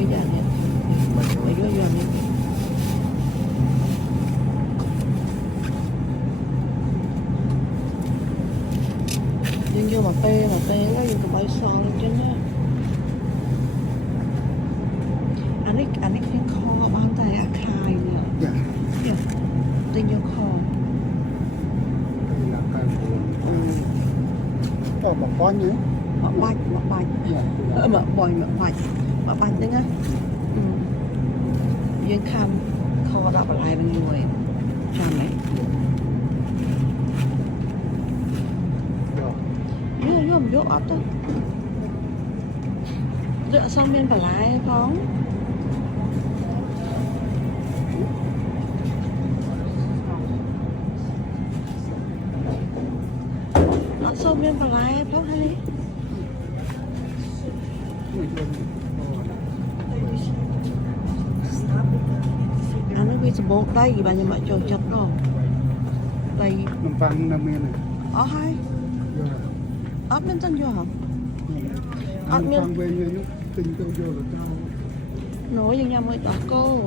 chơi vậy nè mấy đứa giờ nè nhưng vô mà tê nó vô cái bãi son lên trên á anh ấy cái kho bán tay à khai nè dạ tên vô kho đây là cái có một con nhé mà bạch mà bạch đấy á dương khăm kho đọc lại bên người chàng này vô vô ọt đó dựa xong bên phải lái phóng ọt xong bên phải lái phóng hay đi anh nó bị sập tay gì bà nhà mẹ tròn chặt đâu tay nằm vàng nằm miền này ở hai ấp lên chân vô hả nằm vàng về như lúc tình tôi vô là cao nổi như nhau mới tỏ cô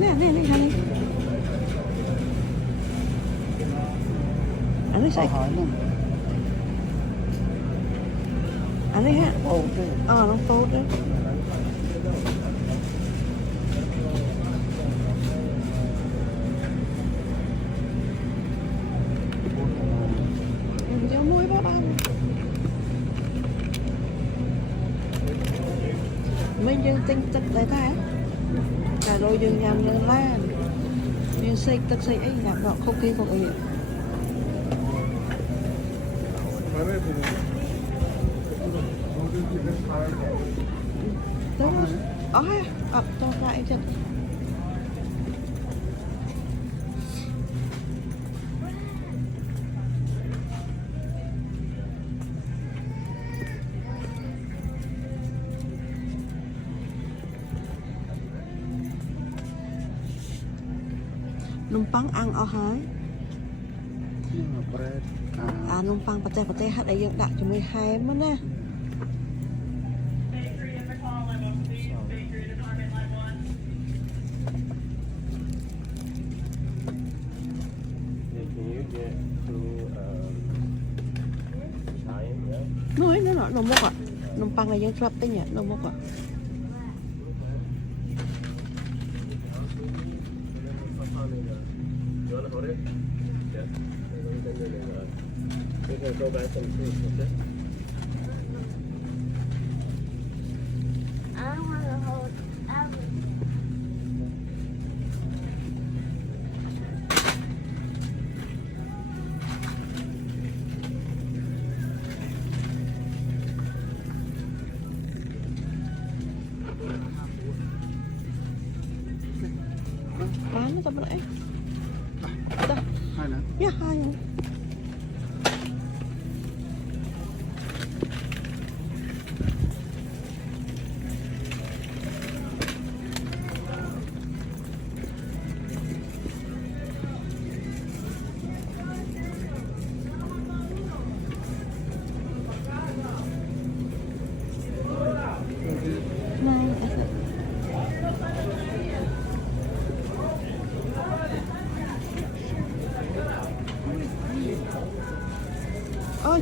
nè hai anh ấy hỏi nè anh ấy ha ok nó tốt đấy cho muối bớt ăn mình dừng tinh tích đấy ta cả đôi dừng nhằm lên lan nhưng xây tích xây ấy nhằm nó không kia không ấy đó to lại chân nông băng ăn ở hái nông băng bát tê hát đây đặt cho 12 mất nè nói nó nông mốc ạ nông băng này dân club đấy nhỉ nông mốc ạ Go back and see, okay? I don't want to hold out. bán nó cho bạn ấy hai nữa yeah hai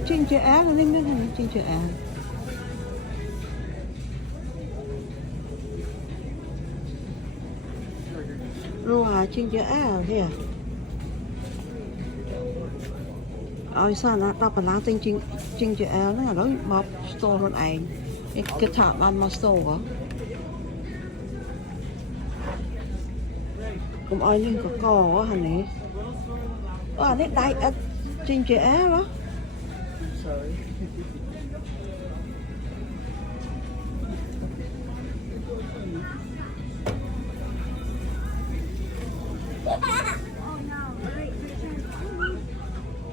trên chữ Á nó lên lên trên chữ Á rồi trên chữ Á kìa ôi sao nó đọc bản láng trên chữ Á nó là nó mọc store luôn ảnh cái thảm ăn mà store hả cũng ai nhưng có cò hả này đấy đại trên chữ Á đó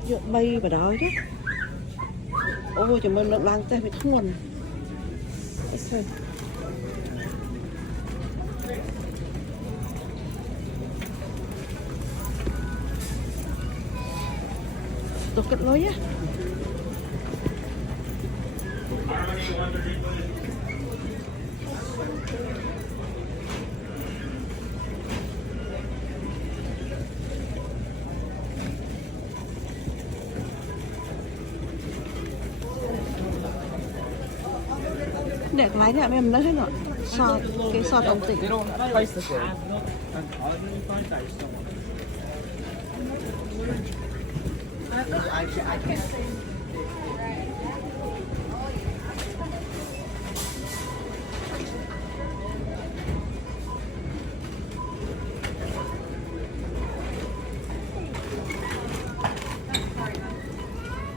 dựa bay vào đó chứ ôi trời ơi nó đang tay phải thun Tuket lo ya. Đẹp lái đẹp em lấy hết rồi. So cái so đồng tiền. They don't price the same. I can't say